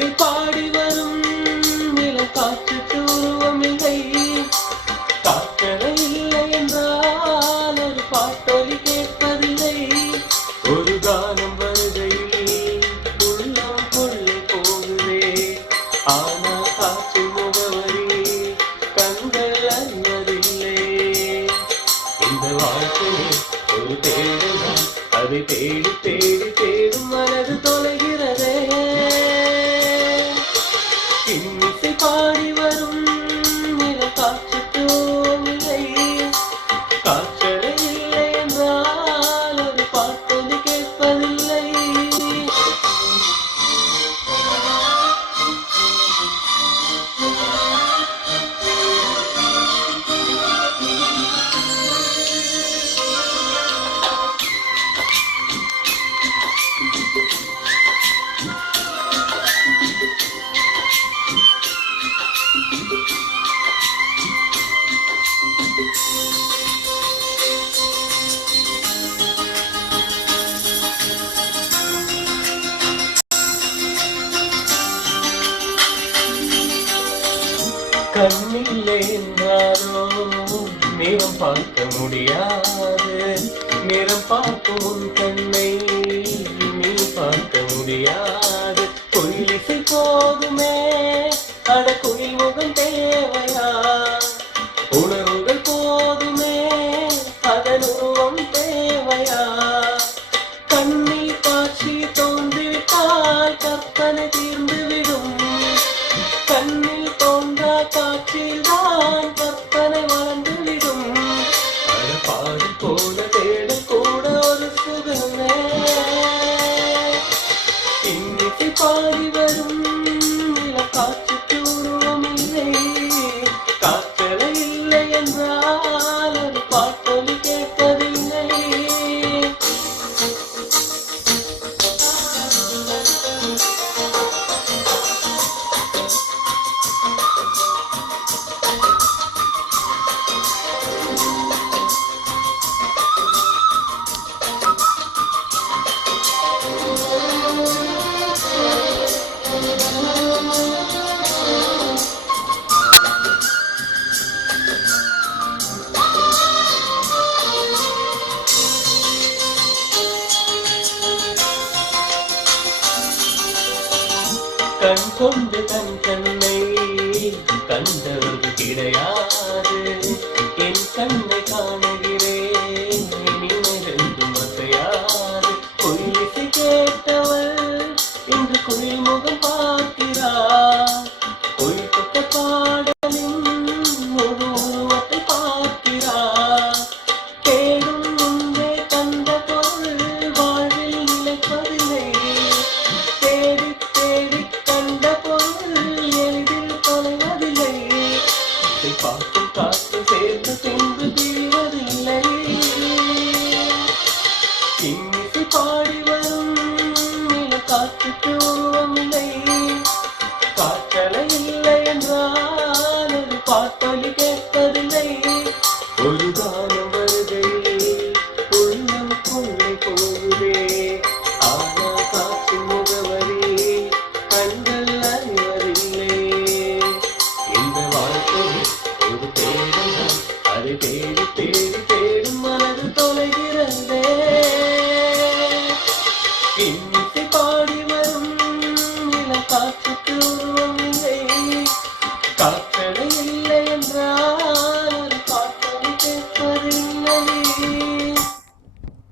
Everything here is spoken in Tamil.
இன்னிசை பாடி வரும் நிலம் காற்றுக்கு உருவமில்லை. காற்றலை இல்லை என்றால் ஒரு பாட்டொலி கேட்பதில்லை. ஒரு கானம் வருகையில் உள்ளம் கொள்ளை போகுதே. ஆனால் காற்று முகவரி கண்கள் அறிவதில்லை. இந்த வாழ்க்கையை ஒரு தேடுதான், அதை தேடி தேடி தேடும் மனது தொலைகிறதே. இன்னிசை பாடி வரும் நிலம் காற்றுக்கு ஓமில்லை. காற்றலை இல்லை என்றால் ஒரு பாட்டொலி கேட்பதில்லை. கண்ணில்லை என்றாலோ நிறம் பார்க்க முடியாது. நிறம் பார்க்கும் உன் கண்ணை நீ பார்க்க முடியாது. குயிலிசை போதுமே, அட குயில் முகம் தேவையா? உணர்வுகள் போதுமே, அதன் உருவம் தேவையா? கண்ணில் காட்சி தோன்றிவிட்டால் கற்பனை தீர்ந்துவிடும். கண்ணில் தோன்றா காட்சியில் தான் கற்பனை வளர்ந்துவிடும். பாடு போல தேடல் கூட ஒரு சுகமே. இன்னிசை பாடி வரும் நிலம் காற்றுக்கு உருவமில்லை. காற்றலை இல்லை என்றால் ஒரு பாட்டொலி கேட்பதில்லை. கண் கொண்டு தன் கண்ணை கண்டது கிடையாது. என் கண்ணை காணுகிறேன், நினைவென்றும் அசையாது. குயிலிசை கேட்டவள் இன்று குயில் முகம் பார்க்கிறார். குயில் தொட்ட பாடலின் ஒரு உருவத்தை பார்க்கிறார். தேடும் முன்பே கண்ட பொருள் வாழ்வில் நிலைப்பதில்லை. தேடி தேடி கண்ட பொருள் எளிதில் தொலைவதில்லை. இதை பார்க்கும் காற்று சேர்ந்து பின்பு தீர்வதில்லை. இன்னிசை பாடி வரும் நிலம் காற்றுக்கு உருவமில்லை. காற்றலை இல்லை என்றால் ஒரு பாட்டொலி கேட்பதில்லை. ஒரு காலம் வருகையில் உள்ளம் கொள்ளை போகுதே. ஆனால் காற்று முகவரி கண்கள் அறிவதில்லை. இந்த வாழ்க்கை ஒரு தேடுதான், அதை தேடி தேடி தேடும் மனது தொலைகிறது.